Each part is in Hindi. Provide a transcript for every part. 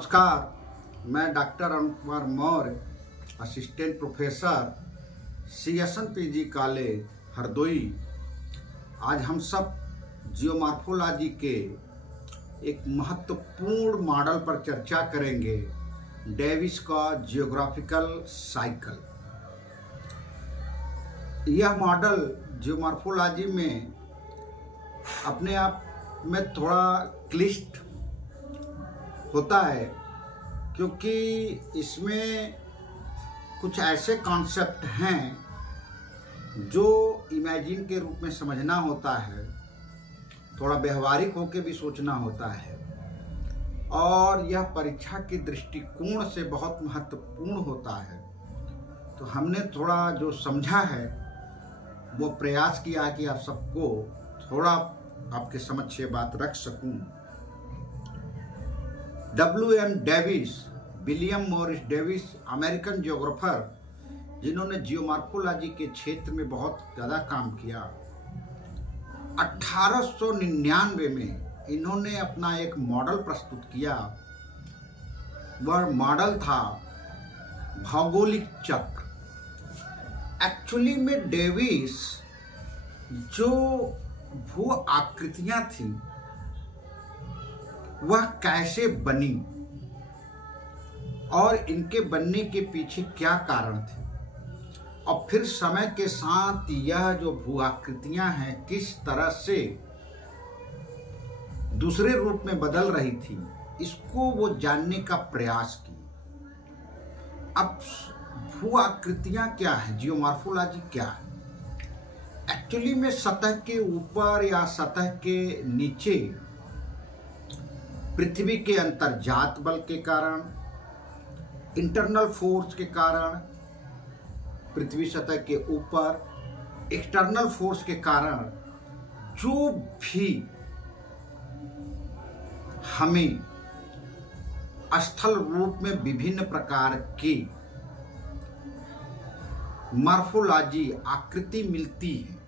नमस्कार, मैं doctor Arun Kumar Maurya, assistant professor CSNPG college Hardoi. आज हम सब जियोमॉर्फोलॉजी के एक महत्वपूर्ण मॉडल पर चर्चा करेंगे, डेविस का जियोग्राफिकल साइकिल। यह मॉडल जियोमॉर्फोलॉजी में अपने आप में थोड़ा क्लिष्ट होता है, क्योंकि इसमें कुछ ऐसे कॉन्सेप्ट हैं जो इमेजिन के रूप में समझना होता है, थोड़ा व्यवहारिक होकर भी सोचना होता है, और यह परीक्षा के दृष्टिकोण से बहुत महत्वपूर्ण होता है। तो हमने थोड़ा जो समझा है वो प्रयास किया कि आप सबको थोड़ा आपके समक्ष ये बात रख सकूं। WM Davis, William Morris Davis, American geographer, जिन्होंने जियोमॉर्फोलॉजी के क्षेत्र में बहुत ज़्यादा काम किया। 1899 में इन्होंने अपना एक मॉडल प्रस्तुत किया। वह मॉडल था भौगोलिक चक्र। एक्चुअली में डेविस जो भू आकृतियां थी वह कैसे बनी और इनके बनने के पीछे क्या कारण थे, और फिर समय के साथ यह जो भू आकृतियां हैं किस तरह से दूसरे रूप में बदल रही थी, इसको वो जानने का प्रयास की। अब भू आकृतियां क्या है, जियोमॉर्फोलॉजी क्या है? एक्चुअली में सतह के ऊपर या सतह के नीचे पृथ्वी के अंतर्जात बल के कारण, इंटरनल फोर्स के कारण, पृथ्वी सतह के ऊपर एक्सटर्नल फोर्स के कारण जो भी हमें स्थल रूप में विभिन्न प्रकार की मॉर्फोलॉजी आकृति मिलती है,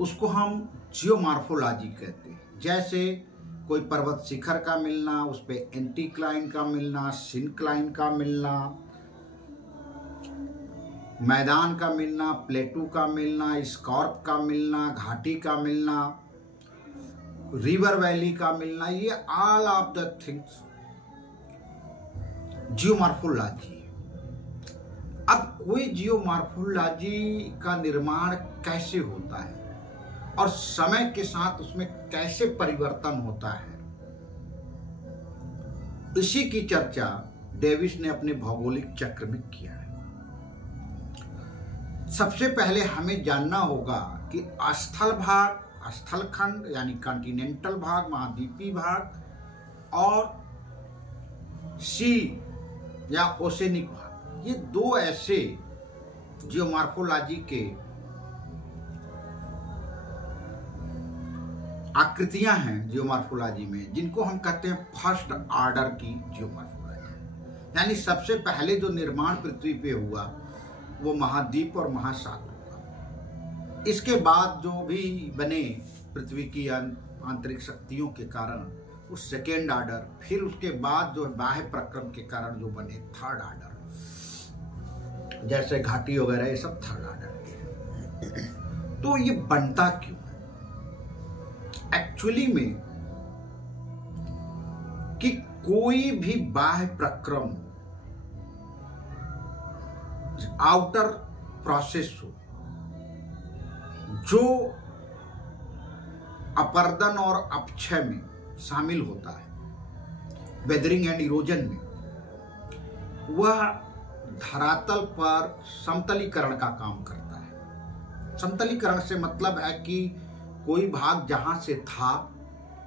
उसको हम जियोमॉर्फोलॉजी कहते हैं। जैसे कोई पर्वत शिखर का मिलना, उस पे एंटीक्लाइन का मिलना, सिनक्लाइन का मिलना, मैदान का मिलना, प्लेटू का मिलना, स्कॉर्प का मिलना, घाटी का मिलना, रिवर वैली का मिलना, ये all of the things geomorphology. अब कोई जियोमॉर्फोलॉजी का निर्माण कैसे होता है और समय के साथ उसमें कैसे परिवर्तन होता है, इसी की चर्चा डेविस ने अपने भौगोलिक चक्र में किया है। सबसे पहले हमें जानना होगा कि स्थल भाग, स्थलखंड यानी कॉन्टिनेंटल भाग, महाद्वीपीय भाग, और सी या ओशनिक भाग, ये दो ऐसे जियोमॉर्फोलॉजी के आकृतियां हैं जियोमॉर्फोलॉजी में, जिनको हम कहते हैं फर्स्ट ऑर्डर की जियोमॉर्फोलॉजी। यानी सबसे पहले जो निर्माण पृथ्वी पे हुआ वो महाद्वीप और महासागरों का। इसके बाद जो भी बने पृथ्वी की आंतरिक शक्तियों के कारण वो सेकेंड ऑर्डर, फिर उसके बाद जो बाह्य प्रक्रम के कारण जो बने थर्ड ऑर्डर, जैसे घाटी वगैरह, ये सब थर्ड ऑर्डर के। तो ये बनता क्यों है एक्चुअली में, कि कोई भी बाह्य प्रक्रम, आउटर प्रोसेस हो जो अपर्दन और अपक्षय में शामिल होता है, वेदरिंग एंड इरोजन में, वह धरातल पर समतलीकरण का काम करता है। समतलीकरण से मतलब है कि कोई भाग जहां से था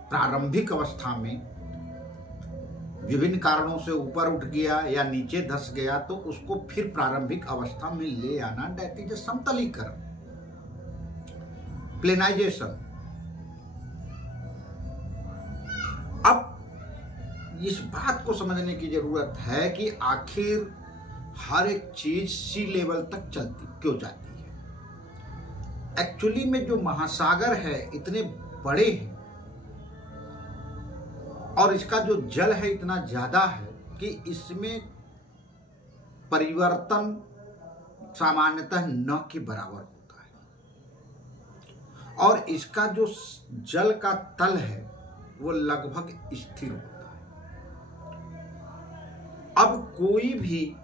प्रारंभिक अवस्था में, विभिन्न कारणों से ऊपर उठ गया या नीचे धंस गया, तो उसको फिर प्रारंभिक अवस्था में ले आना, दैट इज समतलीकरण, प्लेनाइजेशन। अब इस बात को समझने की जरूरत है कि आखिर हर एक चीज सी लेवल तक चलती क्यों जाती है। एक्चुअली में जो महासागर है इतने बड़े हैं और इसका जो जल है इतना ज्यादा है कि इसमें परिवर्तन सामान्यतः न के बराबर होता है, और इसका जो जल का तल है वो लगभग स्थिर होता है। अब कोई भी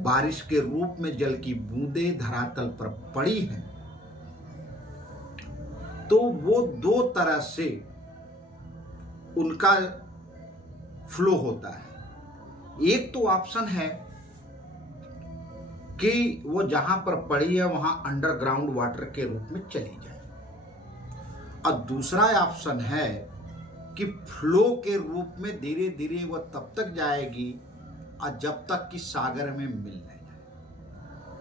बारिश के रूप में जल की बूंदें धरातल पर पड़ी हैं तो वो दो तरह से उनका फ्लो होता है। एक तो ऑप्शन है कि वो जहां पर पड़ी है वहां अंडरग्राउंड वाटर के रूप में चली जाए, और दूसरा ऑप्शन है कि फ्लो के रूप में धीरे धीरे वो तब तक जाएगी और जब तक कि सागर में मिल न जाए।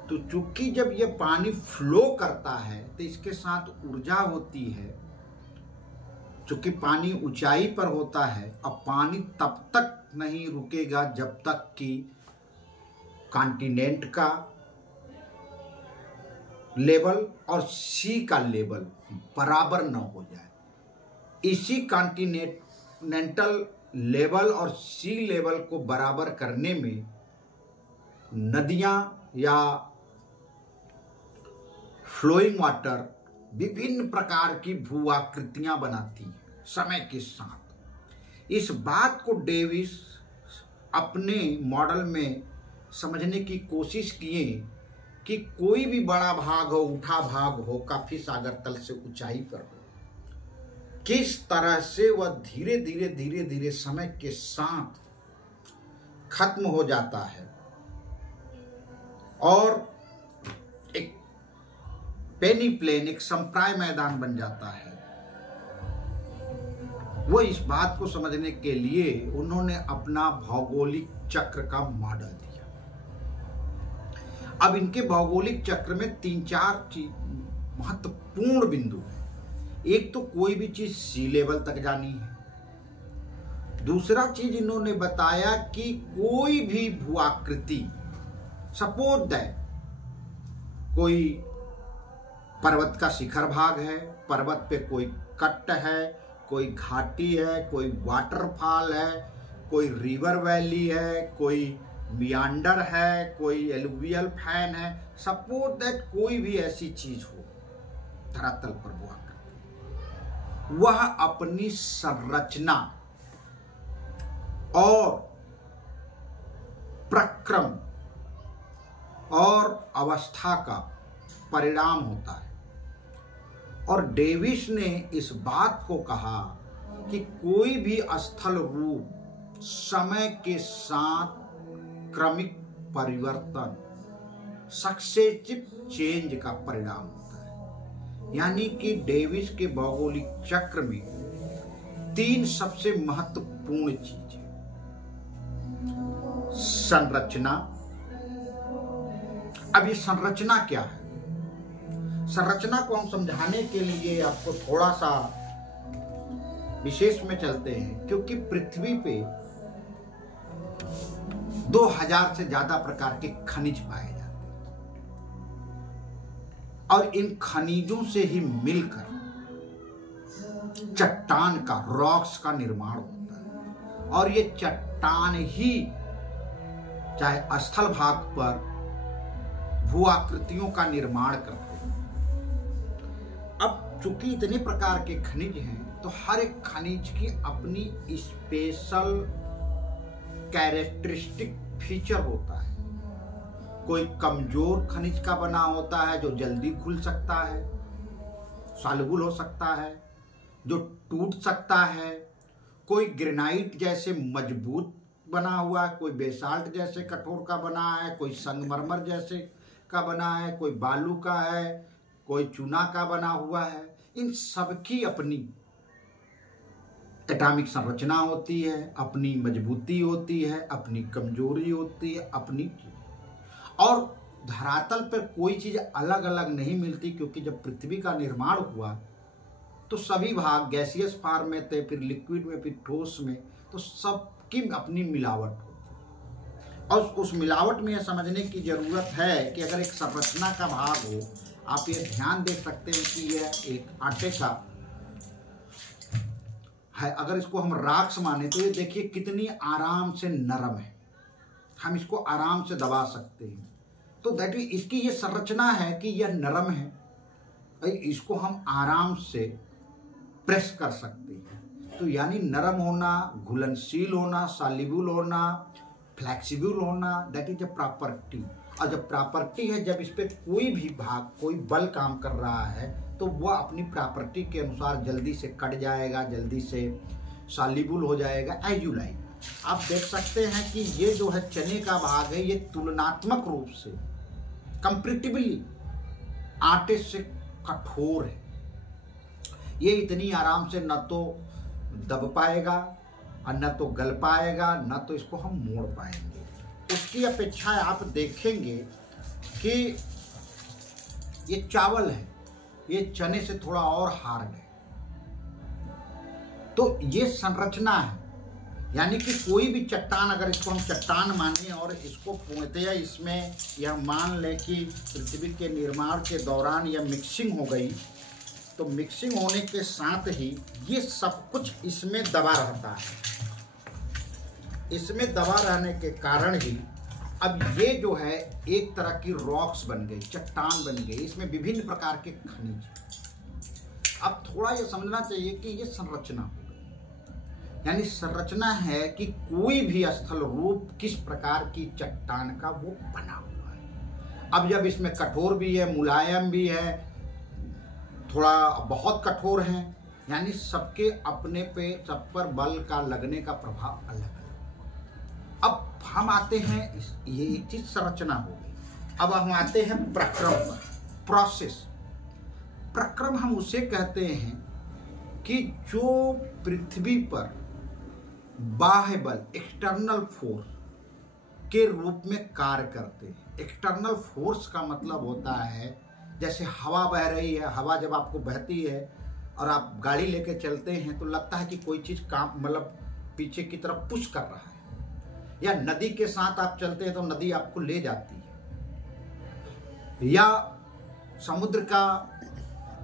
तो चूंकि जब ये पानी फ्लो करता है तो इसके साथ ऊर्जा होती है, चूंकि पानी ऊंचाई पर होता है, अब पानी तब तक नहीं रुकेगा जब तक कि कॉन्टिनेंट का लेवल और सी का लेवल बराबर न हो जाए। इसी कॉन्टिनेंटल लेवल और सी लेवल को बराबर करने में नदियां या फ्लोइंग वाटर विभिन्न प्रकार की भू-आकृतियां बनाती हैं समय के साथ। इस बात को डेविस अपने मॉडल में समझने की कोशिश किए कि कोई भी बड़ा भाग हो, उठा भाग हो, काफी सागर तल से ऊंचाई पर हो, किस तरह से वह धीरे धीरे धीरे धीरे समय के साथ खत्म हो जाता है और एक पेनी प्लेन, एक संप्राय मैदान बन जाता है। वो इस बात को समझने के लिए उन्होंने अपना भौगोलिक चक्र का मॉडल दिया। अब इनके भौगोलिक चक्र में 3-4 महत्वपूर्ण बिंदु हैं। एक तो कोई भी चीज सी लेवल तक जानी है। दूसरा चीज इन्होंने बताया कि कोई भी भू आकृति, सपोज दैट कोई पर्वत का शिखर भाग है, पर्वत पे कोई कट है, कोई घाटी है, कोई वाटरफॉल है, कोई रिवर वैली है, कोई मियांडर है, कोई एलुवियल फैन है, सपोज दैट कोई भी ऐसी चीज हो धरातल पर वो आकृति, वह अपनी संरचना और प्रक्रम और अवस्था का परिणाम होता है। और डेविस ने इस बात को कहा कि कोई भी स्थल रूप समय के साथ क्रमिक परिवर्तन, सक्सेसिव चेंज का परिणाम होता है। यानी कि डेविस के भौगोलिक चक्र में 3 सबसे महत्वपूर्ण चीजें: संरचना। अब ये संरचना क्या है? संरचना को हम समझाने के लिए आपको थोड़ा सा विशेष में चलते हैं, क्योंकि पृथ्वी पे 2000 से ज्यादा प्रकार के खनिज पाए जाते हैं और इन खनिजों से ही मिलकर चट्टान का, रॉक्स का निर्माण होता है। और ये चट्टान ही चाहे स्थल भाग पर भू आकृतियों का निर्माण करते हैं। अब चूंकि इतने प्रकार के खनिज हैं तो हर एक खनिज की अपनी स्पेशल कैरेक्टरिस्टिक फीचर होता है। कोई कमजोर खनिज का बना होता है जो जल्दी खुल सकता है, सॉल्युबल हो सकता है, जो टूट सकता है। कोई ग्रेनाइट जैसे मजबूत बना हुआ है, कोई बेसाल्ट जैसे कठोर का बना है, कोई संगमरमर जैसे का बना है, कोई बालू का है, कोई चूना का बना हुआ है। इन सबकी अपनी एटॉमिक संरचना होती है, अपनी मजबूती होती है, अपनी कमजोरी होती है, अपनी और धरातल पर कोई चीज अलग अलग नहीं मिलती, क्योंकि जब पृथ्वी का निर्माण हुआ तो सभी भाग गैसियस फॉर्म में थे, फिर लिक्विड में, फिर ठोस में, तो सबकी अपनी मिलावट होती है। और उस मिलावट में यह समझने की जरूरत है कि अगर एक संरचना का भाग हो, आप ये ध्यान देख सकते हैं कि यह एक आटे का है, अगर इसको हम राक्स माने तो ये देखिए कितनी आराम से नरम है, हम इसको आराम से दबा सकते हैं। तो दैट मीन इसकी ये संरचना है कि यह नरम है, इसको हम आराम से प्रेस कर सकते हैं। तो यानी नरम होना, घुलनशील होना, सॉल्युबल होना, फ्लेक्सिबल होना, दैट इज अ प्रॉपर्टी। और जब प्रॉपर्टी है, जब इस पे कोई भी भाग, कोई बल काम कर रहा है, तो वह अपनी प्रॉपर्टी के अनुसार जल्दी से कट जाएगा, जल्दी से सॉल्युबल हो जाएगा, एज यू लाइक। आप देख सकते हैं कि ये जो है चने का भाग है, ये तुलनात्मक रूप से कंपैरेटिवली आटे से कठोर है। ये इतनी आराम से न तो दब पाएगा और न तो गल पाएगा, न तो इसको हम मोड़ पाएंगे। उसकी अपेक्षा आप देखेंगे कि ये चावल है, ये चने से थोड़ा और हार्ड है। तो ये संरचना है, यानी कि कोई भी चट्टान, अगर इसको हम चट्टान माने और इसको पूर्णतया इसमें यह मान लें कि पृथ्वी के निर्माण के दौरान यह मिक्सिंग हो गई, तो मिक्सिंग होने के साथ ही ये सब कुछ इसमें दबा रहता है। इसमें दबा रहने के कारण ही अब ये जो है एक तरह की रॉक्स बन गई, चट्टान बन गई, इसमें विभिन्न प्रकार के खनिज। अब थोड़ा ये समझना चाहिए कि ये संरचना हो गई, यानी संरचना है कि कोई भी स्थल रूप किस प्रकार की चट्टान का वो बना हुआ है। अब जब इसमें कठोर भी है, मुलायम भी है, थोड़ा बहुत कठोर है, यानी सबके अपने पे सब पर बल का लगने का प्रभाव अलग है। अब हम आते हैं, ये एक चीज संरचना हो गई। अब हम आते हैं प्रक्रम पर, प्रोसेस। प्रक्रम हम उसे कहते हैं कि जो पृथ्वी पर बाह्य बल, एक्सटर्नल फोर्स के रूप में कार्य करते हैं। एक्सटर्नल फोर्स का मतलब होता है, जैसे हवा बह रही है, हवा जब आपको बहती है और आप गाड़ी लेके चलते हैं तो लगता है कि कोई चीज काम मतलब पीछे की तरफ पुश कर रहा है, या नदी के साथ आप चलते हैं तो नदी आपको ले जाती है, या समुद्र का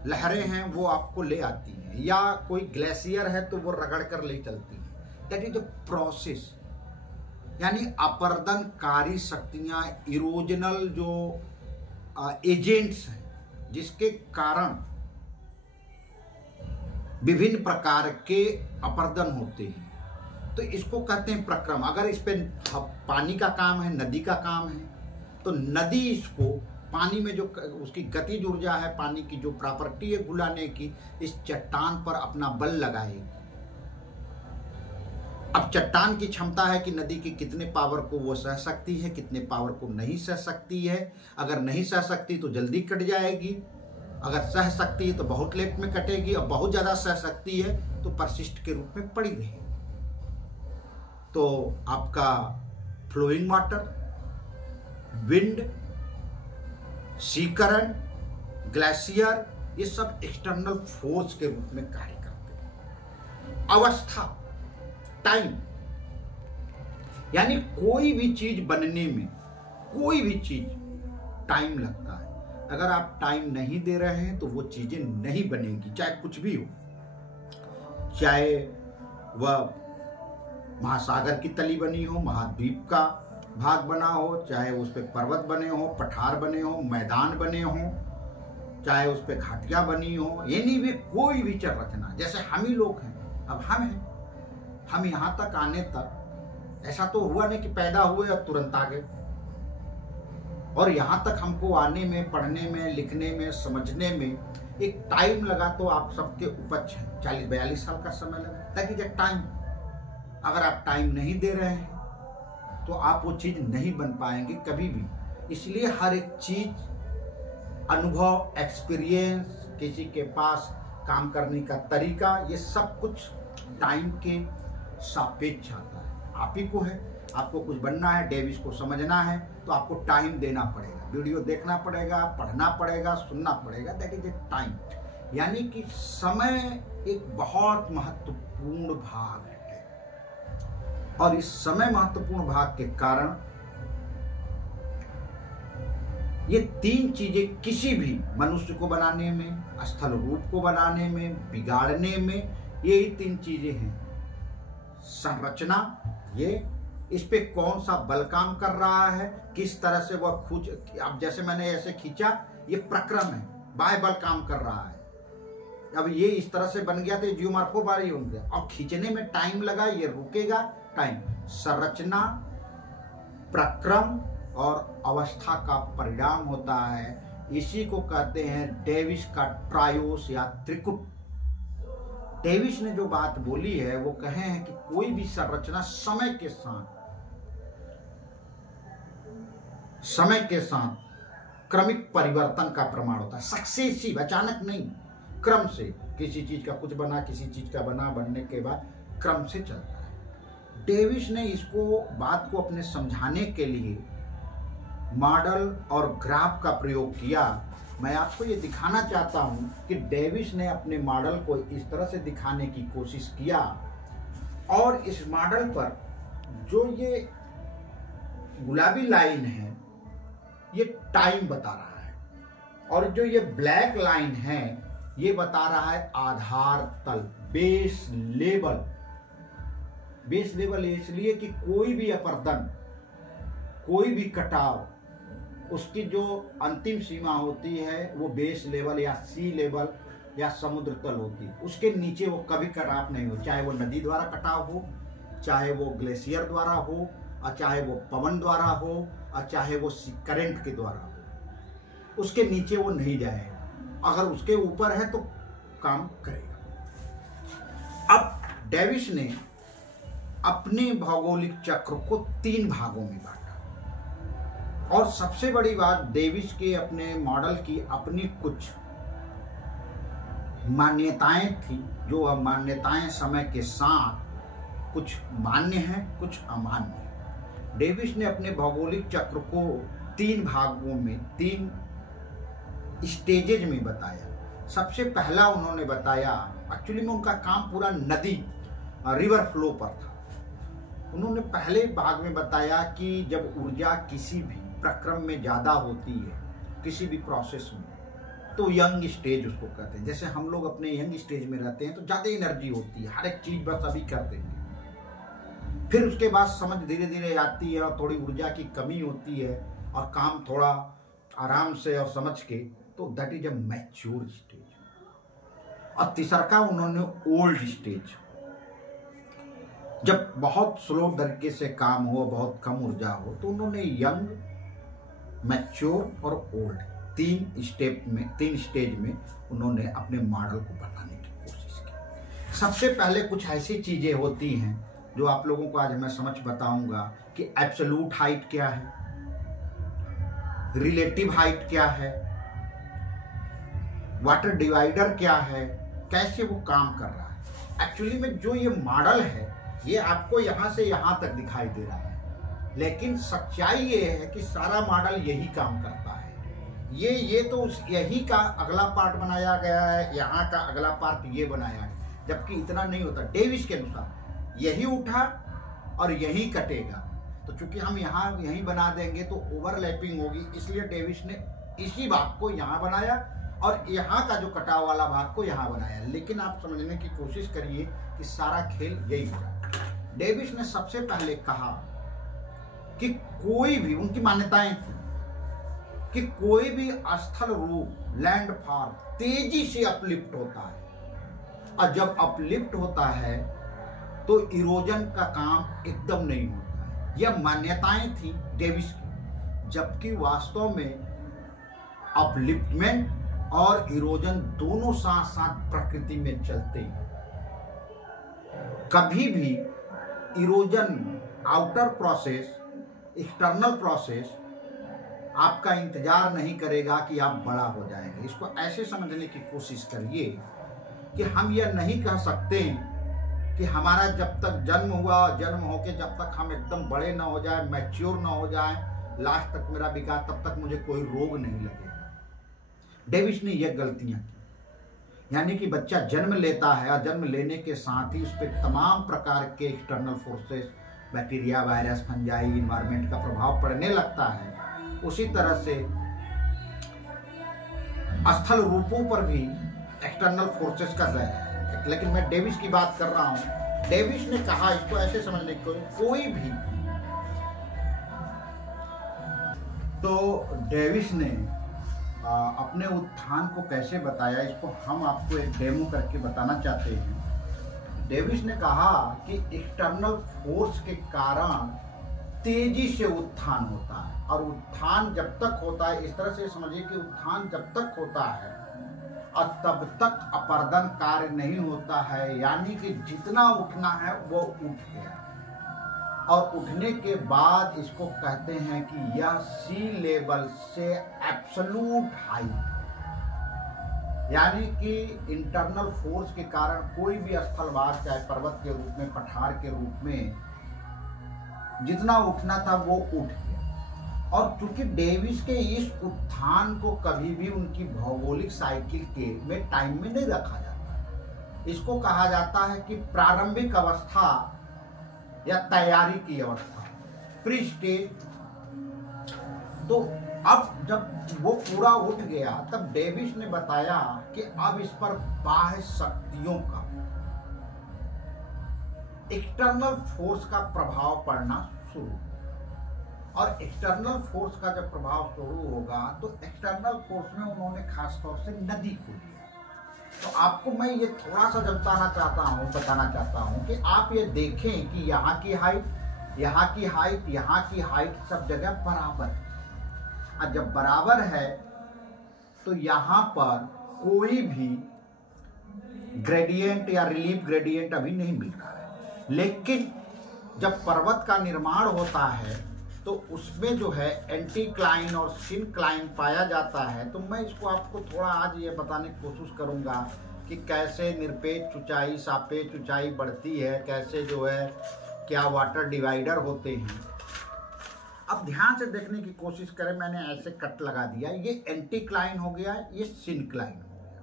लहरें हैं वो आपको ले आती हैं, या कोई ग्लेशियर है तो वो रगड़ कर ले चलती है। दैट इज द प्रोसेस, यानी अपर्दनकारी शक्तियां, इरोजनल जो एजेंट्स हैं, जिसके कारण विभिन्न प्रकार के अपर्दन होते हैं, तो इसको कहते हैं प्रक्रम। अगर इस पे पानी का काम है, नदी का काम है, तो नदी इसको पानी में जो उसकी गतिज ऊर्जा है, पानी की जो प्रॉपर्टी है घुलाने की, इस चट्टान पर अपना बल लगाएगी। अब चट्टान की क्षमता है कि नदी की कितने पावर को वो सह सकती है, कितने पावर को नहीं सह सकती है। अगर नहीं सह सकती तो जल्दी कट जाएगी, अगर सह सकती है तो बहुत लेट में कटेगी, और बहुत ज्यादा सह सकती है तो परसिस्ट के रूप में पड़ी रहेगी। तो आपका फ्लोइंग वाटर, विंड, सी करंट, ग्लेशियर, ये सब एक्सटर्नल फोर्स के रूप में कार्य करते हैं। अवस्था, टाइम, यानी कोई भी चीज बनने में, कोई भी चीज टाइम लगता है। अगर आप टाइम नहीं दे रहे हैं तो वो चीजें नहीं बनेगी, चाहे कुछ भी हो, चाहे वह महासागर की तली बनी हो, महाद्वीप का भाग बना हो, चाहे उस पे पर्वत बने हो, पठार बने हो, मैदान बने हो, चाहे उस पे घाटियां बनी हो, यानी भी कोई भी संरचना, जैसे हम ही लोग हैं। अब हम हैं, हम यहाँ तक आने तक ऐसा तो हुआ नहीं कि पैदा हुए और तुरंत आ गए, और यहाँ तक हमको आने में, पढ़ने में, लिखने में, समझने में एक टाइम लगा। तो आप सबके उपज 40-42 साल का समय लगा, ताकि जब टाइम, अगर आप टाइम नहीं दे रहे हैं तो आप वो चीज नहीं बन पाएंगे कभी भी। इसलिए हर एक चीज, अनुभव, एक्सपीरियंस, किसी के पास काम करने का तरीका, ये सब कुछ टाइम के सापेक्ष आता है। आप ही को है, आपको कुछ बनना है, डेविस को समझना है, तो आपको टाइम देना पड़ेगा, वीडियो देखना पड़ेगा, पढ़ना पड़ेगा, सुनना पड़ेगा। दैट इज ए टाइम, यानी कि समय एक बहुत महत्वपूर्ण भाग है, और इस समय महत्वपूर्ण भाग के कारण ये तीन चीजें किसी भी मनुष्य को बनाने में, स्थल रूप को बनाने में, बिगाड़ने में यही 3 चीजें हैं। संरचना, ये इस पे कौन सा बल काम कर रहा है, किस तरह से वह खींच, अब जैसे मैंने ऐसे खींचा, ये प्रक्रम है, बाह्य बल काम कर रहा है। अब ये इस तरह से बन गया तो जियोमॉर्फो बॉडी बन गया, और खींचने में टाइम लगा, ये रुकेगा टाइम। संरचना, प्रक्रम और अवस्था का परिणाम होता है। इसी को कहते हैं डेविस का ट्रायोस या त्रिकुट। डेविस ने जो बात बोली है वो कहे हैं कि कोई भी संरचना समय के साथ क्रमिक परिवर्तन का प्रमाण होता है। सक्सेसिव, अचानक नहीं, क्रम से किसी चीज का कुछ बना, किसी चीज का बना, बनने के बाद क्रम से चलता है। डेविस ने इसको बात को अपने समझाने के लिए मॉडल और ग्राफ का प्रयोग किया। मैं आपको ये दिखाना चाहता हूं कि डेविस ने अपने मॉडल को इस तरह से दिखाने की कोशिश किया, और इस मॉडल पर जो ये गुलाबी लाइन है ये टाइम बता रहा है, और जो ये ब्लैक लाइन है ये बता रहा है आधार तल, बेस लेवल। बेस लेवल इसलिए कि कोई भी अपर्दन, कोई भी कटाव, उसकी जो अंतिम सीमा होती है वो बेस लेवल या सी लेवल या समुद्र तल होती है। उसके नीचे वो कभी कटाव नहीं हो, चाहे वो नदी द्वारा कटाव हो, चाहे वो ग्लेशियर द्वारा हो, और चाहे वो पवन द्वारा हो, और चाहे वो करंट के द्वारा हो, उसके नीचे वो नहीं जाएगा। अगर उसके ऊपर है तो काम करेगा। अब डेविस ने अपने भौगोलिक चक्र को 3 भागों में बांटा, और सबसे बड़ी बात, डेविस के अपने मॉडल की अपनी कुछ मान्यताएं थी, जो मान्यताएं समय के साथ कुछ मान्य हैं, कुछ अमान्य हैं। डेविस ने अपने भौगोलिक चक्र को 3 भागों में, 3 स्टेजेज में बताया। सबसे पहला उन्होंने बताया, एक्चुअली में उनका काम पूरा नदी, रिवर फ्लो पर था। उन्होंने पहले भाग में बताया कि जब ऊर्जा किसी भी प्रक्रम में ज्यादा होती है, किसी भी प्रोसेस में, तो यंग स्टेज उसको कहते हैं। जैसे हम लोग अपने यंग स्टेज में रहते हैं तो ज्यादा एनर्जी होती है, हर एक चीज बस अभी कर देंगे। फिर उसके बाद समझ धीरे धीरे आती है और थोड़ी ऊर्जा की कमी होती है और काम थोड़ा आराम से और समझ के, तो that is a mature stage. और तीसरा का उन्होंने ओल्ड स्टेज, जब बहुत स्लो तरीके से काम हो, बहुत कम ऊर्जा हो, तो उन्होंने यंग, मैच्योर और ओल्ड 3 स्टेज में उन्होंने अपने मॉडल को बनाने की कोशिश की। सबसे पहले कुछ ऐसी चीजें होती हैं जो आप लोगों को आज मैं समझ बताऊंगा कि एब्सोल्यूट हाइट क्या है, रिलेटिव हाइट क्या है, वाटर डिवाइडर क्या है, कैसे वो काम कर रहा है। एक्चुअली में जो ये मॉडल है ये आपको यहां से यहां तक दिखाई दे रहा है, लेकिन सच्चाई ये है कि सारा मॉडल यही काम करता है। ये तो यही का अगला पार्ट बनाया गया है, यहाँ का अगला पार्ट ये बनाया है, जबकि इतना नहीं होता। डेविस के अनुसार यही उठा और यही कटेगा, तो चूंकि हम यहाँ यही बना देंगे तो ओवरलैपिंग होगी, इसलिए डेविस ने इसी भाग को यहाँ बनाया और यहाँ का जो कटाव वाला भाग को यहाँ बनाया। लेकिन आप समझने की कोशिश करिए कि सारा खेल यही हो रहा है। डेविस ने सबसे पहले कहा कि कोई भी, उनकी मान्यताएं थी कि कोई भी स्थल रूप लैंडफॉर्म तेजी से अपलिफ्ट होता है, और जब अपलिफ्ट होता है तो इरोजन का काम एकदम नहीं होता है। यह मान्यताएं थी डेविस की, जबकि वास्तव में अपलिफ्टमेंट और इरोजन दोनों साथ साथ प्रकृति में चलते हैं। कभी भी erosion, outer process, external process आपका इंतजार नहीं करेगा कि आप बड़ा हो जाएंगे। इसको ऐसे समझने की कोशिश करिए कि हम यह नहीं कह सकते कि हमारा जब तक जन्म हुआ, जन्म होके जब तक हम एकदम बड़े ना हो जाए, मैच्योर ना हो जाए, लास्ट तक मेरा विकास, तब तक मुझे कोई रोग नहीं लगेगा। डेविस ने यह गलतियां की, यानी कि बच्चा जन्म लेता है और जन्म लेने के साथ ही उस पर तमाम प्रकार के external forces, bacteria, virus, fungi, environment का प्रभाव पड़ने लगता है। उसी तरह से स्थल रूपों पर भी एक्सटर्नल फोर्सेस का असर है। लेकिन मैं डेविस की बात कर रहा हूं। डेविस ने कहा, इसको ऐसे समझने की कोई भी, तो डेविस ने अपने उत्थान को कैसे बताया, इसको हम आपको एक डेमो करके बताना चाहते हैं। डेविस ने कहा कि एक्सटर्नल फोर्स के कारण तेजी से उत्थान होता है, और उत्थान जब तक होता है, इस तरह से समझिए कि उत्थान जब तक होता है और तब तक अपर्दन कार्य नहीं होता है, यानी कि जितना उठना है वो उठ गया, और उठने के बाद इसको कहते हैं कि यह सी लेवल से एब्सोल्यूट हाई, यानी कि इंटरनल फोर्स के कारण कोई भी स्थलभाग, चाहे पर्वत के रूप में, पठार के रूप में, जितना उठना था वो उठ गया। और चूंकि डेविस के इस उत्थान को कभी भी उनकी भौगोलिक साइकिल के में टाइम में नहीं रखा जाता, इसको कहा जाता है कि प्रारंभिक अवस्था या तैयारी की अवस्था, प्री स्टेज। तो अब जब वो पूरा उठ गया, तब डेविस ने बताया कि अब इस पर बाह्य शक्तियों का, एक्सटर्नल फोर्स का प्रभाव पड़ना शुरू, और एक्सटर्नल फोर्स का जब प्रभाव शुरू होगा तो एक्सटर्नल फोर्स में उन्होंने खासतौर से नदी को लिया। तो आपको मैं ये थोड़ा सा बताना चाहता हूँ कि आप ये देखें कि यहाँ की हाइट, यहाँ की हाइट, यहाँ की हाइट सब जगह बराबर है, और जब बराबर है तो यहाँ पर कोई भी ग्रेडियंट या रिलीफ ग्रेडियंट अभी नहीं मिल रहा है। लेकिन जब पर्वत का निर्माण होता है तो उसमें जो है एंटीक्लाइन और सिनक्लाइन पाया जाता है। तो मैं इसको आपको थोड़ा आज ये बताने की कोशिश करूंगा कि कैसे निरपेक्ष ऊंचाई, सापेक्ष ऊंचाई बढ़ती है, कैसे जो है क्या वाटर डिवाइडर होते हैं। अब ध्यान से देखने की कोशिश करें, मैंने ऐसे कट लगा दिया, ये एंटीक्लाइन हो गया, ये सिनक्लाइन हो गया।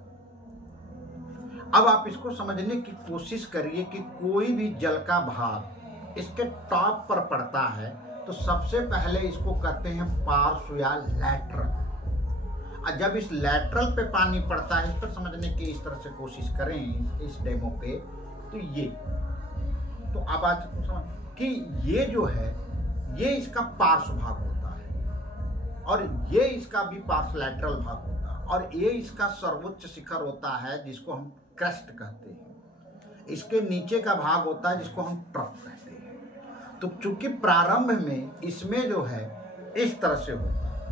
अब आप इसको समझने की कोशिश करिए कि कोई भी जल का भाग इसके टॉप पर पड़ता है तो सबसे पहले इसको कहते हैं पार्श्व या लैटरल, और जब इस लैटरल पे पानी पड़ता है, इस पर समझने की इस तरह से कोशिश करें इस डेमो पे, तो ये, तो अब आज समझ कि ये जो है ये इसका पार्श्व भाग होता है, और ये इसका भी पार्श्व लैटरल भाग होता है, और ये इसका सर्वोच्च शिखर होता है जिसको हम क्रेस्ट कहते हैं। इसके नीचे का भाग होता है जिसको हम ट्रफ कहते हैं। तो चूंकि प्रारंभ में इसमें जो है इस तरह से होता है,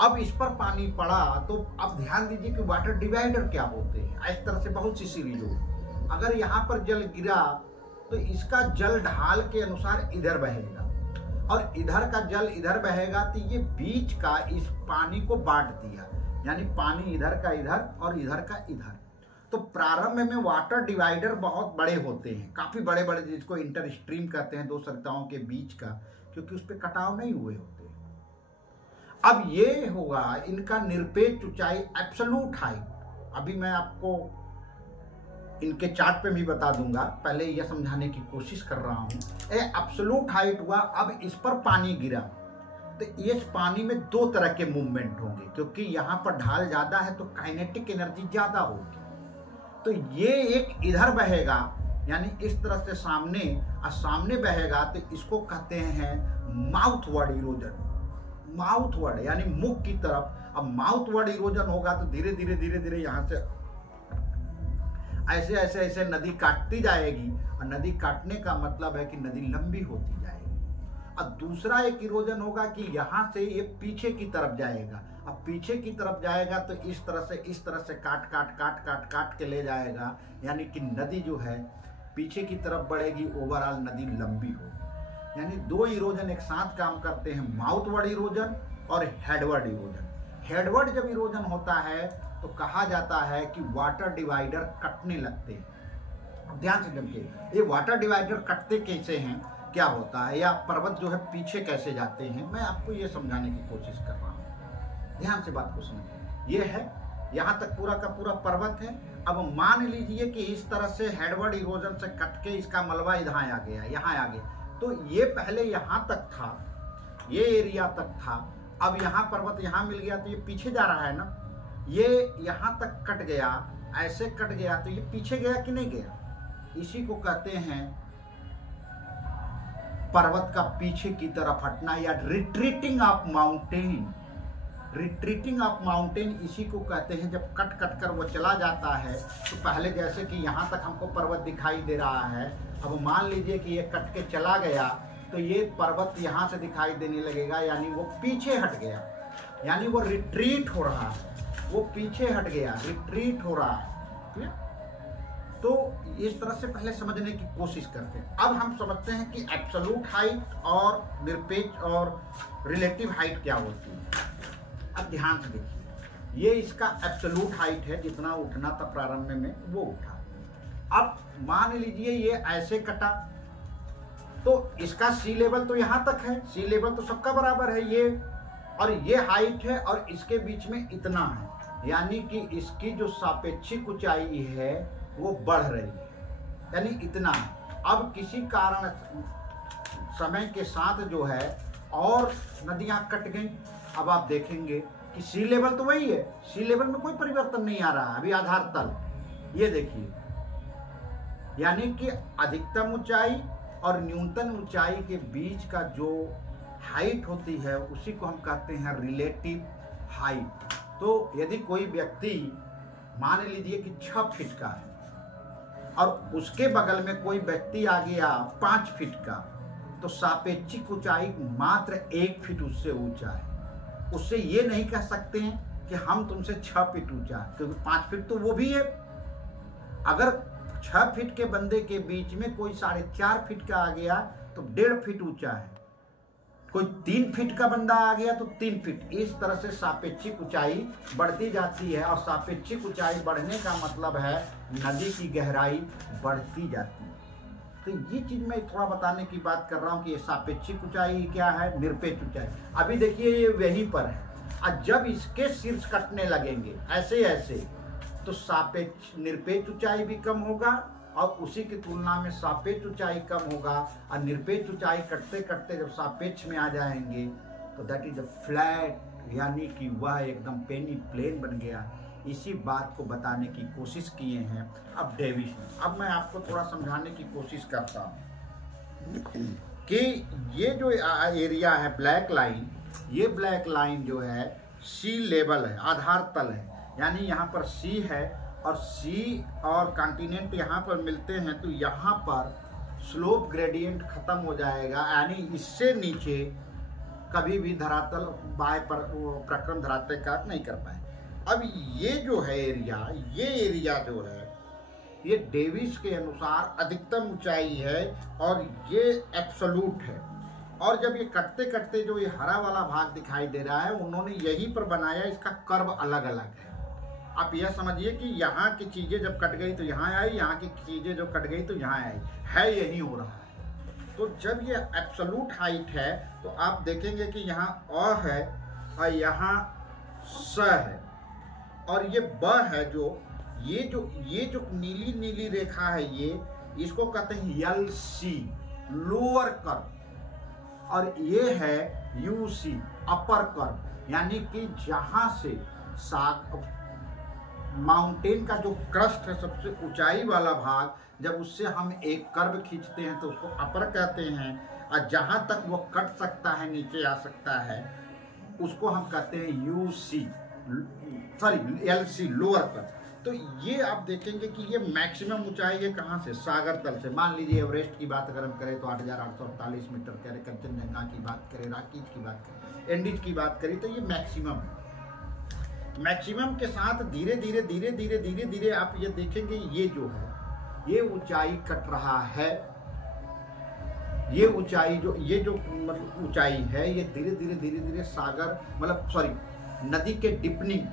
अब इस पर पानी पड़ा तो अब ध्यान दीजिए कि वाटर डिवाइडर क्या होते हैं। इस तरह से बहुत सी सीरीज हो, अगर यहाँ पर जल गिरा तो इसका जल ढाल के अनुसार इधर बहेगा, और इधर का जल इधर बहेगा, तो ये बीच का इस पानी को बांट दिया, यानी पानी इधर का इधर और इधर का इधर। तो प्रारंभ में वाटर डिवाइडर बहुत बड़े होते हैं, काफी बड़े बड़े, जिसको इंटर स्ट्रीम कहते हैं, दो सरिताओं के बीच का, क्योंकि उस पर कटाव नहीं हुए होते। अब ये होगा इनका निरपेक्ष ऊंचाई, एब्सोल्यूट हाइट। अभी मैं आपको इनके चार्ट पे भी बता दूंगा, पहले यह समझाने की कोशिश कर रहा हूं। एब्सोल्यूट हाइट हुआ, अब इस पर पानी गिरा तो इस पानी में दो तरह के मूवमेंट होंगे, क्योंकि यहाँ पर ढाल ज्यादा है तो काइनेटिक एनर्जी ज्यादा होगी। तो ये एक इधर बहेगा, यानी इस तरह से सामने, और सामने बहेगा, तो इसको कहते हैं mouth word erosion. Mouth word यानी मुख की तरफ। अब माउथ वर्ड इरोजन होगा तो धीरे धीरे धीरे धीरे यहाँ से ऐसे ऐसे ऐसे नदी काटती जाएगी, और नदी काटने का मतलब है कि नदी लंबी होती जाएगी। और दूसरा एक इरोजन होगा कि यहाँ से ये पीछे की तरफ जाएगा। अब पीछे की तरफ जाएगा तो इस तरह से काट के ले जाएगा, यानी कि नदी जो है पीछे की तरफ बढ़ेगी, ओवरऑल नदी लंबी होगी। यानी दो इरोजन एक साथ काम करते हैं, माउथवर्ड इरोजन और हेडवर्ड इरोजन। हेडवर्ड जब इरोजन होता है तो कहा जाता है कि वाटर डिवाइडर कटने लगते हैं। ध्यान से देखिए, ये वाटर डिवाइडर कटते कैसे हैं, क्या होता है, या पर्वत जो है पीछे कैसे जाते हैं, मैं आपको ये समझाने की कोशिश कर रहा हूँ। ध्यान से बात को समझिए। ये है, यहाँ तक पूरा का पूरा पर्वत है। अब मान लीजिए कि इस तरह से हेडवर्ड इरोजन से कट के इसका मलबा इधर आ गया, यहाँ आ गया। तो ये पहले यहाँ तक था, ये एरिया तक था। अब यहाँ पर्वत यहाँ मिल गया तो ये पीछे जा रहा है ना, ये यहाँ तक कट गया ऐसे कट गया तो ये पीछे गया कि नहीं गया? इसी को कहते हैं पर्वत का पीछे की तरफ हटना या retreating of mountain. Retreating of mountain इसी को कहते हैं। जब कट कट कर वो चला जाता है तो पहले जैसे कि यहाँ तक हमको पर्वत दिखाई दे रहा है, अब मान लीजिए कि ये कट के चला गया तो ये पर्वत यहाँ से दिखाई देने लगेगा, यानी वो पीछे हट गया, यानी वो रिट्रीट हो रहा है, वो पीछे हट गया, रिट्रीट हो रहा है। तो इस तरह से पहले समझने की कोशिश करते हैं। अब हम समझते हैं कि एब्सोल्यूट हाइट और निरपेक्ष और रिलेटिव हाइट क्या होती है। अब ध्यान से देखिए, ये इसका एब्सोल्यूट हाइट है, जितना उठना था प्रारंभ में वो उठा। अब मान लीजिए ये ऐसे कटा तो इसका सी लेवल तो यहाँ तक है, सी लेवल तो सबका बराबर है ये, और ये हाइट है और इसके बीच में इतना है, यानी कि इसकी जो सापेक्षिक ऊंचाई है वो बढ़ रही है, यानी इतना है। अब किसी कारण समय के साथ जो है और नदियां कट गई। अब आप देखेंगे कि सी लेवल तो वही है, सी लेवल में कोई परिवर्तन नहीं आ रहा है, अभी आधार तल ये देखिए, यानी कि अधिकतम ऊंचाई और न्यूनतम ऊंचाई के बीच का जो हाइट होती है उसी को हम कहते हैं रिलेटिव हाइट। तो यदि कोई व्यक्ति मान लीजिए कि 6 फीट का है और उसके बगल में कोई व्यक्ति आ गया 5 फीट का, तो सापेक्षिक ऊंचाई मात्र 1 फीट उससे ऊंचा है। उससे ये नहीं कह सकते हैं कि हम तुमसे 6 फीट ऊंचा है, क्योंकि 5 फीट तो वो भी है। अगर 6 फीट के बंदे के बीच में कोई 4.5 फीट का आ गया तो 1.5 फीट ऊंचा है, कोई 3 फीट का बंदा आ गया तो 3 फीट। इस तरह से सापेक्षिक ऊंचाई बढ़ती जाती है, और सापेक्षिक ऊंचाई बढ़ने का मतलब है नदी की गहराई बढ़ती जाती है। तो ये चीज मैं थोड़ा बताने की बात कर रहा हूँ कि ये सापेक्षिक ऊंचाई क्या है, निरपेक्ष ऊंचाई। अभी देखिए ये वहीं पर है, और जब इसके शीर्ष कटने लगेंगे ऐसे ऐसे तो सापेक्ष निरपेक्ष ऊंचाई भी कम होगा और उसी की तुलना में सापेक्ष ऊंचाई कम होगा, और निरपेक्ष ऊंचाई कटते कटते जब सापेक्ष में आ जाएंगे तो दैट इज अ फ्लैट, यानी कि वह एकदम पेनी प्लेन बन गया। इसी बात को बताने की कोशिश किए हैं अब डेविस ने। अब मैं आपको थोड़ा समझाने की कोशिश करता हूँ कि ये जो एरिया है ब्लैक लाइन, ये ब्लैक लाइन जो है सी लेवल है, आधार तल है, यानी यहाँ पर सी है और सी और कॉन्टिनेंट यहाँ पर मिलते हैं, तो यहाँ पर स्लोप ग्रेडियंट खत्म हो जाएगा, यानी इससे नीचे कभी भी धरातल बाय पर प्रक्रम धरातल का नहीं कर पाए। अब ये जो है एरिया, ये एरिया जो है ये डेविस के अनुसार अधिकतम ऊंचाई है और ये एब्सोल्यूट है। और जब ये कटते कटते जो ये हरा वाला भाग दिखाई दे रहा है उन्होंने यहीं पर बनाया, इसका कर्व अलग अलग है। आप यह समझिए कि यहाँ की चीजें जब कट गई तो यहाँ आई, यहाँ की चीजें जो कट गई तो यहाँ आई, है यही हो रहा है। तो जब ये एब्सोल्यूट हाइट है तो आप देखेंगे कि यहाँ अ है और यहाँ स है और ये ब है, जो ये जो नीली नीली रेखा है ये इसको कहते हैं यल सी लोअर कर्व, और ये है यू सी अपर कर्व, यानी कि जहां से माउंटेन का जो क्रस्ट है सबसे ऊंचाई वाला भाग, जब उससे हम एक कर्व खींचते हैं तो उसको अपर कहते हैं, और जहां तक वो कट सकता है नीचे आ सकता है उसको हम कहते हैं U C sorry L C lower curve. तो ये आप देखेंगे कि ये मैक्सिमम ऊंचाई है कहाँ से, सागर तल से। मान लीजिए एवरेस्ट की बात अगर हम करें तो 8,848 मीटर करें, कंचनजंगा की बात करें, राकीज की बात करें, एंडीज की बात करें, तो ये मैक्सिमम है। मैक्सिमम के साथ धीरे धीरे धीरे धीरे धीरे धीरे आप ये देखेंगे ये जो है ये ऊंचाई कट रहा है, ये ऊंचाई जो मतलब ऊंचाई है ये धीरे धीरे धीरे धीरे सागर मतलब सॉरी नदी के डिपनिंग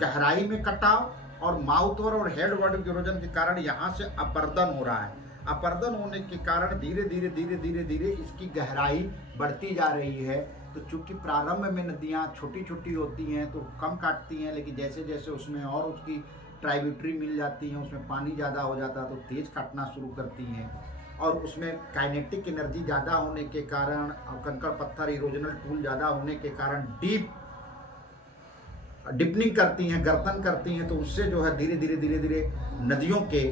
गहराई में कटाव और माउथ और हेड वाटर इरोजन के कारण यहाँ से अपर्दन हो रहा है। अपर्दन होने के कारण धीरे धीरे धीरे धीरे धीरे इसकी गहराई बढ़ती जा रही है। तो चूंकि प्रारंभ में नदियाँ छोटी छोटी होती हैं तो कम काटती हैं, लेकिन जैसे जैसे उसमें और उसकी ट्राइब्यूटरी मिल जाती हैं, उसमें पानी ज़्यादा हो जाता है तो तेज़ काटना शुरू करती हैं, और उसमें काइनेटिक एनर्जी ज़्यादा होने के कारण और कंकड़ पत्थर इरोजनल टूल ज़्यादा होने के कारण डीप डिपनिंग करती हैं, गर्तन करती हैं, तो उससे जो है धीरे धीरे धीरे धीरे नदियों के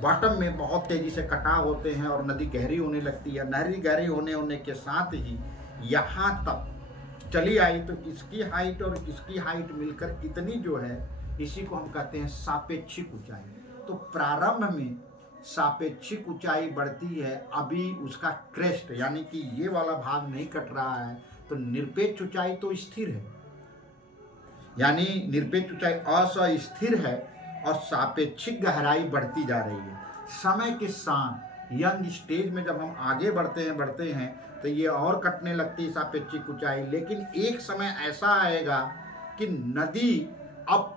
बॉटम में बहुत तेज़ी से कटाव होते हैं और नदी गहरी होने लगती है। नहरी गहरी होने के साथ ही यहाँ तक चली आई, तो इसकी हाइट और इसकी हाइट मिलकर इतनी जो है, इसी को हम कहते हैं सापेक्षिक ऊंचाई। तो प्रारंभ में सापेक्षिक ऊंचाई बढ़ती है, अभी उसका क्रेस्ट यानी कि ये वाला भाग नहीं कट रहा है, तो निरपेक्ष ऊंचाई तो स्थिर है, यानी निरपेक्ष ऊंचाई अस्थिर है और सापेक्षिक गहराई बढ़ती जा रही है। समय के साथ यंग स्टेज में जब हम आगे बढ़ते हैं तो ये और कटने लगती है सापेक्षिक ऊंचाई, लेकिन एक समय ऐसा आएगा कि नदी अब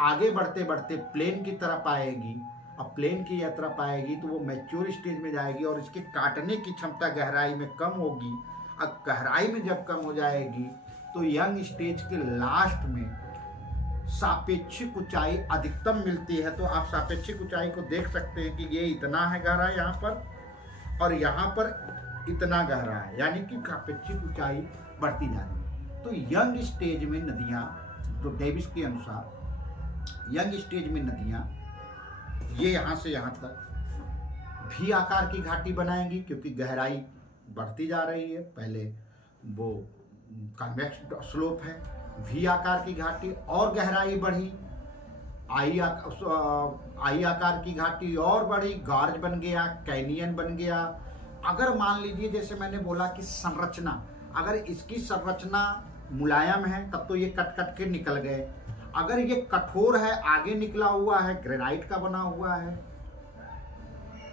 आगे बढ़ते बढ़ते प्लेन की तरफ आएगी। अब प्लेन की तरफ आएगी तो वो मैच्योर स्टेज में जाएगी और इसके काटने की क्षमता गहराई में कम होगी। अब गहराई में जब कम हो जाएगी तो यंग स्टेज के लास्ट में सापेक्षिक ऊंचाई अधिकतम मिलती है। तो आप सापेक्षिक ऊंचाई को देख सकते हैं कि ये इतना है गहरा यहाँ पर और यहाँ पर इतना गहरा है, यानी कि सापेक्षिक ऊंचाई बढ़ती जा रही है। तो यंग स्टेज में नदियाँ, तो डेविस के अनुसार यंग स्टेज में नदियाँ ये यहाँ से यहाँ तक भी आकार की घाटी बनाएंगी, क्योंकि गहराई बढ़ती जा रही है। पहले वो कन्वेक्स स्लोप है, वी आकार की घाटी और गहराई बढ़ी, आई आकार की घाटी और बढ़ी, गार्ज बन गया, कैनियन बन गया। अगर मान लीजिए जैसे मैंने बोला कि संरचना, अगर इसकी संरचना मुलायम है तब तो ये कट कट के निकल गए। अगर ये कठोर है, आगे निकला हुआ है, ग्रेनाइट का बना हुआ है,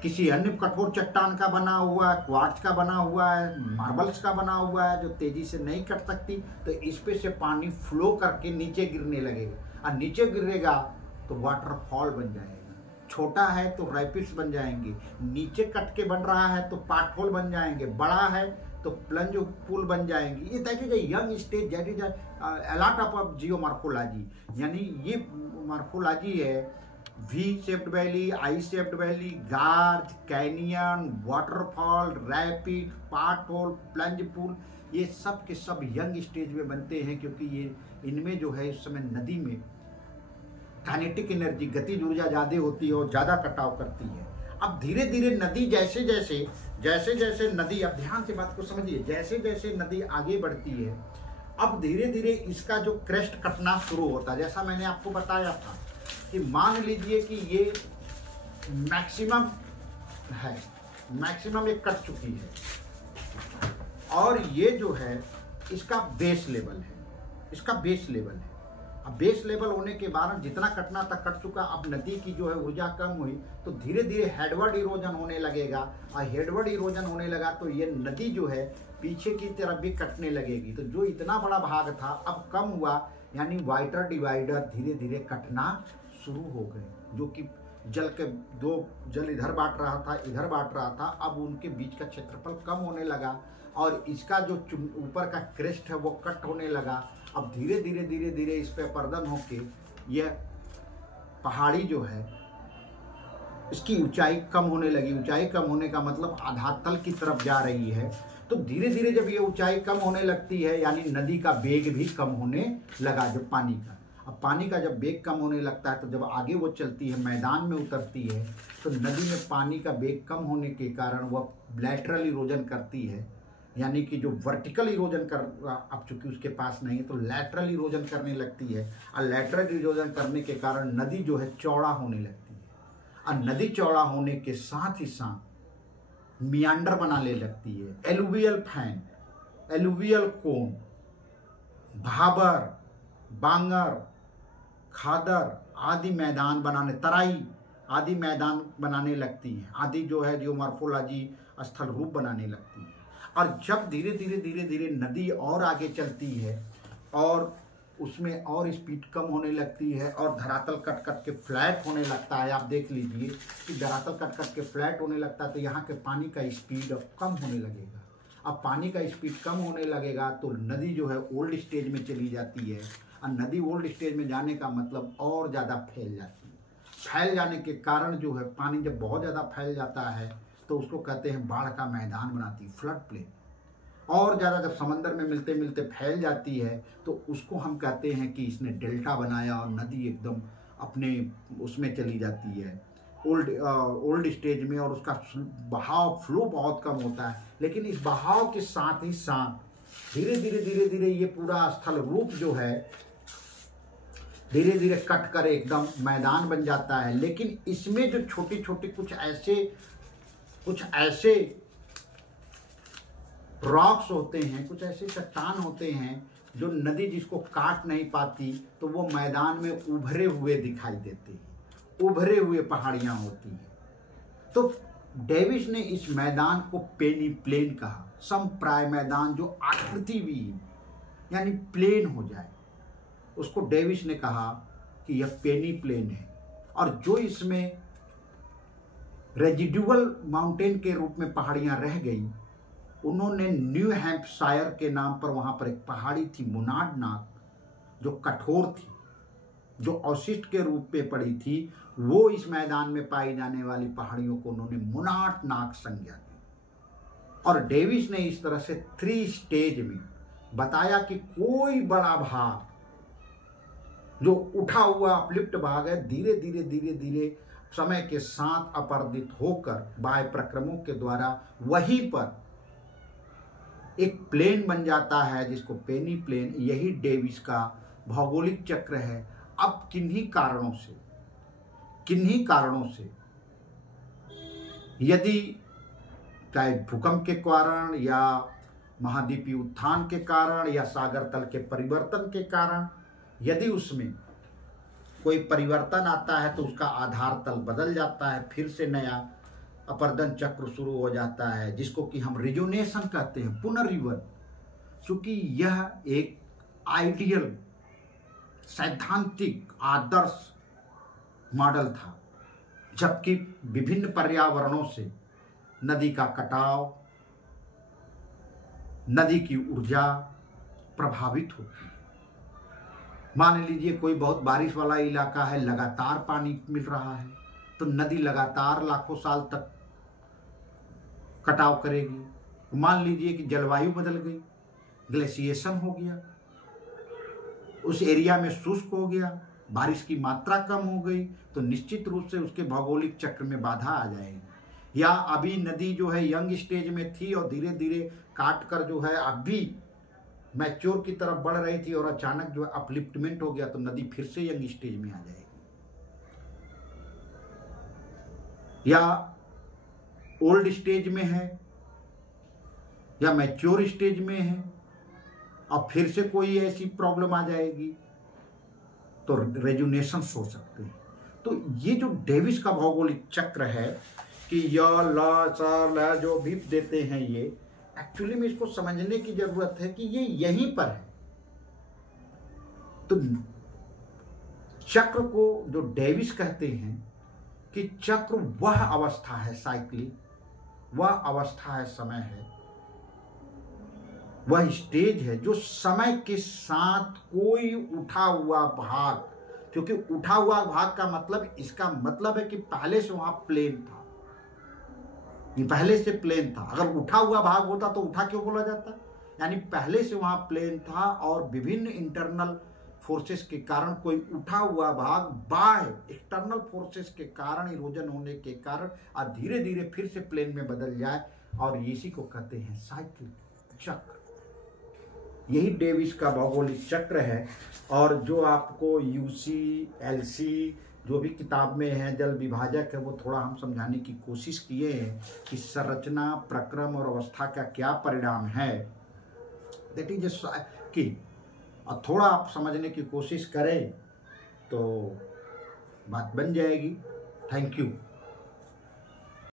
किसी अन्य कठोर चट्टान का बना हुआ है, क्वार्ट्ज का बना हुआ है, मार्बल्स का बना हुआ है, जो तेजी से नहीं कट सकती, तो इस पे से पानी फ्लो करके नीचे गिरने लगेगा और नीचे गिरेगा तो वाटरफॉल बन जाएगा। छोटा है तो रैपिड्स बन जाएंगे, नीचे कट के बन रहा है तो पाटहोल बन जाएंगे, बड़ा है तो प्लंज पुल बन जाएंगी। ये that is young stage, that is a lot of geomorphology, यानी ये मॉर्फोलॉजी है। V shaped valley, I shaped valley, gorge, canyon, waterfall, rapid, pothole, plunge pool, ये सब के सब यंग स्टेज में बनते हैं, क्योंकि ये इनमें जो है इस समय नदी में काइनेटिक एनर्जी, गतिज ऊर्जा ज़्यादा होती है और ज़्यादा कटाव करती है। अब धीरे धीरे नदी जैसे जैसे नदी, अब ध्यान से बात को समझिए, जैसे जैसे नदी आगे बढ़ती है, अब धीरे धीरे इसका जो क्रेस्ट कटना शुरू होता है। जैसा मैंने आपको बताया था कि मान लीजिए कि ये मैक्सिमम है, मैक्सिमम एक कट चुकी है और ये जो है इसका बेस लेवल है, इसका बेस लेवल है। अब बेस लेवल होने के बाद जितना कटना था कट चुका। अब नदी की जो है ऊर्जा कम हुई तो धीरे धीरे हेडवर्ड इरोजन होने लगेगा और हेडवर्ड इरोजन होने लगा तो ये नदी जो है पीछे की तरफ भी कटने लगेगी। तो जो इतना बड़ा भाग था अब कम हुआ, यानी वाइटर डिवाइडर धीरे धीरे कटना शुरू हो गए, जो कि जल के दो जल इधर बांट रहा था, इधर बांट रहा था, अब उनके बीच का क्षेत्रफल कम होने लगा और इसका जो ऊपर का क्रेस्ट है वो कट होने लगा। अब धीरे धीरे धीरे धीरे इस पे अपर्दन होके यह पहाड़ी जो है इसकी ऊंचाई कम होने लगी। ऊंचाई कम होने का मतलब आधातल की तरफ जा रही है। तो धीरे धीरे जब ये ऊंचाई कम होने लगती है, यानी नदी का वेग भी कम होने लगा जब पानी का। अब पानी का जब वेग कम होने लगता है तो जब आगे वो चलती है, मैदान में उतरती है, तो नदी में पानी का वेग कम होने के कारण वह लैटरल इरोजन करती है, यानी कि जो वर्टिकल इरोजन कर, अब चूंकि उसके पास नहीं है तो लैटरल इरोजन करने लगती है और लैटरल इरोजन करने के कारण नदी जो है चौड़ा होने लगती है और नदी चौड़ा होने के साथ ही साथ मियांडर बनाने लगती है। एलुवियल फैन, एलुवियल कोन, भाबर, बांगर, खादर आदि मैदान बनाने, तराई आदि मैदान बनाने लगती है, आदि जो है जियोमॉर्फोलॉजी स्थल रूप बनाने लगती है। और जब धीरे धीरे धीरे धीरे नदी और आगे चलती है और उसमें और स्पीड कम होने लगती है और धरातल कट कट के फ्लैट होने लगता है। आप देख लीजिए कि धरातल कट कट के फ्लैट होने लगता है तो यहाँ के पानी का स्पीड अब कम होने लगेगा। अब पानी का स्पीड कम होने लगेगा तो नदी जो है ओल्ड स्टेज में चली जाती है और नदी ओल्ड स्टेज में जाने का मतलब और ज़्यादा फैल जाती है। फैल जाने के कारण जो है पानी जब बहुत ज़्यादा फैल जाता है तो उसको कहते हैं बाढ़ का मैदान बनाती है, फ्लड प्लेन। और ज़्यादा जब समंदर में मिलते मिलते फैल जाती है तो उसको हम कहते हैं कि इसने डेल्टा बनाया और नदी एकदम अपने उसमें चली जाती है ओल्ड स्टेज में, और उसका बहाव फ्लो बहुत कम होता है। लेकिन इस बहाव के साथ ही साथ धीरे धीरे ये पूरा स्थल रूप जो है धीरे धीरे कट कर एकदम मैदान बन जाता है। लेकिन इसमें जो छोटी छोटी कुछ ऐसे रॉक्स होते हैं, कुछ ऐसे चट्टान होते हैं जो नदी जिसको काट नहीं पाती, तो वो मैदान में उभरे हुए दिखाई देते हैं, उभरे हुए पहाड़ियां होती हैं। तो डेविस ने इस मैदान को पेनी प्लेन कहा, समप्राय मैदान जो आकृति भी यानी प्लेन हो जाए, उसको डेविस ने कहा कि यह पेनी प्लेन है। और जो इसमें रेजिडुअल माउंटेन के रूप में पहाड़ियां रह गई, उन्होंने न्यू हैम्पशायर के नाम पर वहां पर एक पहाड़ी थी मुनाडनाक, जो कठोर थी, जो अवशिष्ट के रूप में पड़ी थी, वो इस मैदान में पाई जाने वाली पहाड़ियों को उन्होंने मुनाडनाक संज्ञा दी। और डेविस ने इस तरह से 3 स्टेज में बताया कि कोई बड़ा भाग जो उठा हुआ अपलिफ्ट भाग है, धीरे धीरे समय के साथ अपर्दित होकर बाह्य प्रक्रमों के द्वारा वहीं पर एक प्लेन बन जाता है, जिसको पेनी प्लेन, यही डेविस का भौगोलिक चक्र है। अब किन्हीं कारणों से यदि चाहे भूकंप के कारण या महाद्वीपीय उत्थान के कारण या सागर तल के परिवर्तन के कारण, यदि उसमें कोई परिवर्तन आता है तो उसका आधार तल बदल जाता है, फिर से नया अपर्दन चक्र शुरू हो जाता है, जिसको कि हम रिजोनेशन कहते हैं, पुनर्जीवन। क्योंकि यह एक आइडियल सैद्धांतिक आदर्श मॉडल था, जबकि विभिन्न पर्यावरणों से नदी का कटाव, नदी की ऊर्जा प्रभावित होती है। मान लीजिए कोई बहुत बारिश वाला इलाका है, लगातार पानी मिल रहा है, तो नदी लगातार लाखों साल तक कटाव करेगी। मान लीजिए कि जलवायु बदल गई, ग्लेशिएशन हो गया, उस एरिया में शुष्क हो गया, बारिश की मात्रा कम हो गई, तो निश्चित रूप से उसके भौगोलिक चक्र में बाधा आ जाएगी। या अभी नदी जो है यंग स्टेज में थी और धीरे धीरे काट कर जो है अभी मैच्योर की तरफ बढ़ रही थी, और अचानक जो है अपलिफ्टमेंट हो गया, तो नदी फिर से यंग स्टेज में आ जाएगी। या ओल्ड स्टेज में है या मैच्योर स्टेज में है, अब फिर से कोई ऐसी प्रॉब्लम आ जाएगी, तो रेजुनेशन हो सकते हैं। तो ये जो डेविस का भौगोलिक चक्र है कि य ला सा ला जो भी देते हैं, ये एक्चुअली में इसको समझने की जरूरत है कि ये यहीं पर है। तो चक्र को जो डेविस कहते हैं कि चक्र वह अवस्था है, साइक्लिक वह अवस्था है, समय है, वह स्टेज है जो समय के साथ कोई उठा हुआ भाग, क्योंकि उठा हुआ भाग का मतलब, इसका मतलब है कि पहले से वहां प्लेन था, ये पहले से प्लेन था। अगर उठा हुआ भाग होता तो उठा क्यों बोला जाता? यानी पहले से वहां प्लेन था और विभिन्न इंटरनल फोर्सेस के कारण कोई उठा हुआ भाग बाय एक्सटर्नल फोर्सेस के कारण, इरोजन होने के कारण और धीरे धीरे फिर से प्लेन में बदल जाए, और इसी को कहते हैं साइकिल चक्र। यही डेविस का भौगोलिक चक्र है। और जो आपको यूसी एलसी जो भी किताब में है, जल विभाजक है, वो थोड़ा हम समझाने की कोशिश किए हैं कि संरचना, प्रक्रम और अवस्था का क्या परिणाम है। दैट इज कि और थोड़ा आप समझने की कोशिश करें तो बात बन जाएगी। Thank you.